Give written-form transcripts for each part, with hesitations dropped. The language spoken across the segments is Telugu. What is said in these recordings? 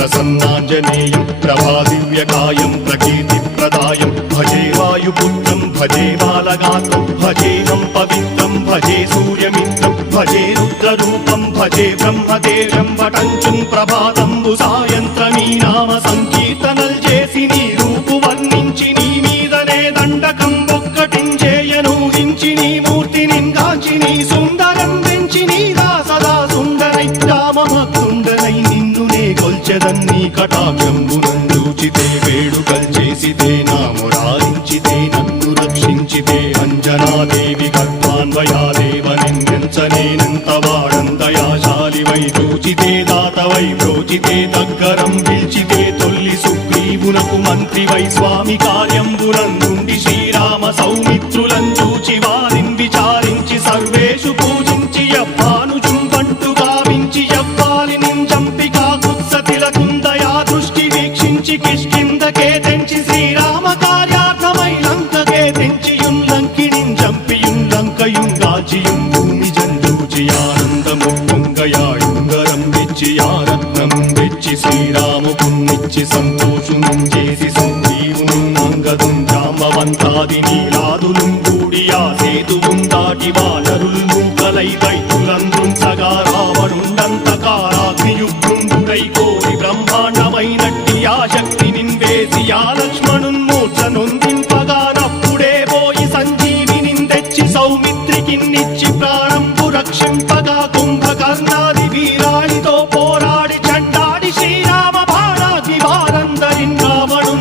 ప్రసన్నాంజనేయం ప్రభాదివ్యకాయం ప్రకీర్తిప్రదాయం భజే వాయుపుత్రం భజే బాలగాత్రం భజేహం పవిత్రం భజే సూర్యమిత్రం భజే రుద్రరూపం భజే బ్రహ్మదేవం వటంచుం ప్రభాతంబు సాయంత్రమీ నామ సంకీర్తనల్ చేసి నీ రూపు వర్ణించి నీ మీదనే దండకం ఒక్కటించేయనూహించి నీ మూర్తిని గాంచి నీ సుందరం వెంచి నీ సదా సుందరై రామభక్తుండనై నిన్నునే కొల్చెదన్నీ కటాక్షంబునందూచితే వేడుకల్ చేసితే నామురారించితే నన్ను రక్షించితే అంజనాదేవి కర్మాన్వయాదేవ నిన్నెంచనేనంత వాడంతయాశాలివై చూచితే దాతవై ప్రోచితే దగ్గరం పిలిచితే తొల్లి సుగ్రీవునకు మంత్రివై స్వామి కార్యంబునందుండి శ్రీరామ సౌమిత్రులను చూచి వారిని విచారించి సర్వేషు పూజించి యవ్వానుజుంబంటు గావించి యవ్వాలిని చంపి కాకుత్సతిలకుందయా దృష్టి వీక్షించి కిష్కిందకే తెంచి శ్రీరామ కార్యార్థమై లంకకే తెంచియుంలంకిణిం చంపియుంలంకయుంగాచియుం భూమి జంజూచి ఆనందము పొంగయాయుంగరం తెచ్చి ఆరత్నం తెచ్చి శ్రీరాముకున్నిచ్చి సంతోషును చేసి సంజీవును అంగదుం జాంబవంతాది నీలాదులు కూడి ఆ సేతువుం దాటి వానరులు మూకలై దైత్యులందుంచగా రావణుండంతకారాగ్నియుగ్రుండుడై కోరి బ్రహ్మాండమైనట్టి ఆ శక్తిని వేసి ఆ లక్ష్మణున్ మూర్ఛనొందింపగానప్పుడే పోయి సంజీవిని తెచ్చి సౌమిత్రికిన్నిచ్చి ప్రాణంబు రక్షింపగా కుంభకర్ణాది వీరాళితో పోరాడి చండాడి శ్రీరామ బాణాగ్ని వారందరిన్ రావణుం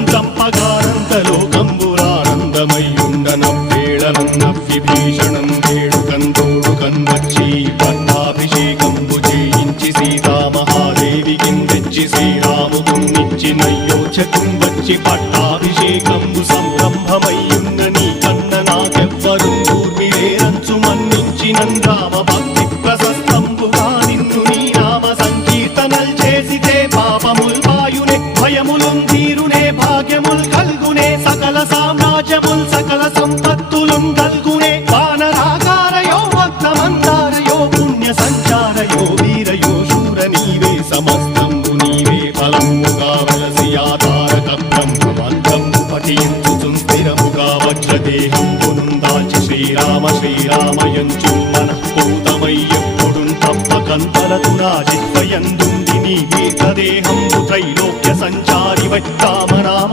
చంపగానంతలోకంబురానందమయ్యుండనవ్వేళనవ్వి భీషణం వేడుకందోడుకన్ వచ్చి పట్టాభిషేకంబు చేయించి సీతామహాదేవికిన్ తెచ్చి శ్రీరాముకున్నిచ్చి నయ్యోచకుం వచ్చి పట్టాభిషేకంబు సంరంభమయ్యున్న నీ కన్న నాకెవ్వరు దూర్మిలేరంచు మన్నించినన్ రామ భక్తి ప్రశస్తంబుగా నిన్ను నీ నామ సంకీర్తనల్ చేసితే పాపముల్ పాయునే భయములుం తీరునే భాగ్యముల్ కల్గునే సకల సామ్రాజ్యముల్ సకల సంపత్తులుం కల్గునే వానరాకారయో భక్తమందారయో పుణ్య సంచారయో వీరయో శూర నీవే సమస్తంబు నీవే ఫలముగా వలసి ఆధారక బ్రహ్మమంత్రంబు పఠించుచుం స్థిరముగా వజ్రదేహంబునుం దాచి శ్రీరామ శ్రీరామయంచు మనఃపూతమై ఎప్పుడుం తప్పకంతలతు నా జిహ్వయందుండి నీ దీర్ఘదేహంబు త్రైలోక్య సంచారివై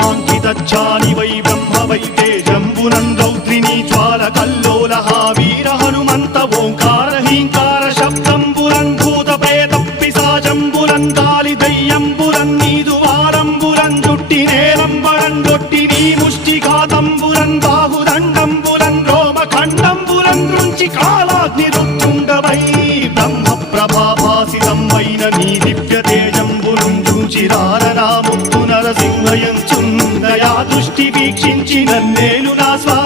రామనామాంకితచ్చానివై బ్రహ్మవై తేజంబునం రౌద్రిణీ జ్వాల కల్లోలహ వీర హనుమంత ఓంకార హీంకార శబ్దంబురం భూత ప్రేత పిశాచంబురం కాలి దయ్యంబురం నీదు వారంబురం జుట్టి నేలంబరం గొట్టి నీ ముష్టిఘాతంబురం బాహుదండంబురం రోమఖండంబురం నుంచి కాలాగ్ని రుత్తుండవై బ్రహ్మ ప్రభాభాసితమైన నీ దివ్య తేజంబురం చూచిరారనాముత్తు నరసింహయంచుందయా దృష్టి వీక్షించి నన్నేలు నా స్వా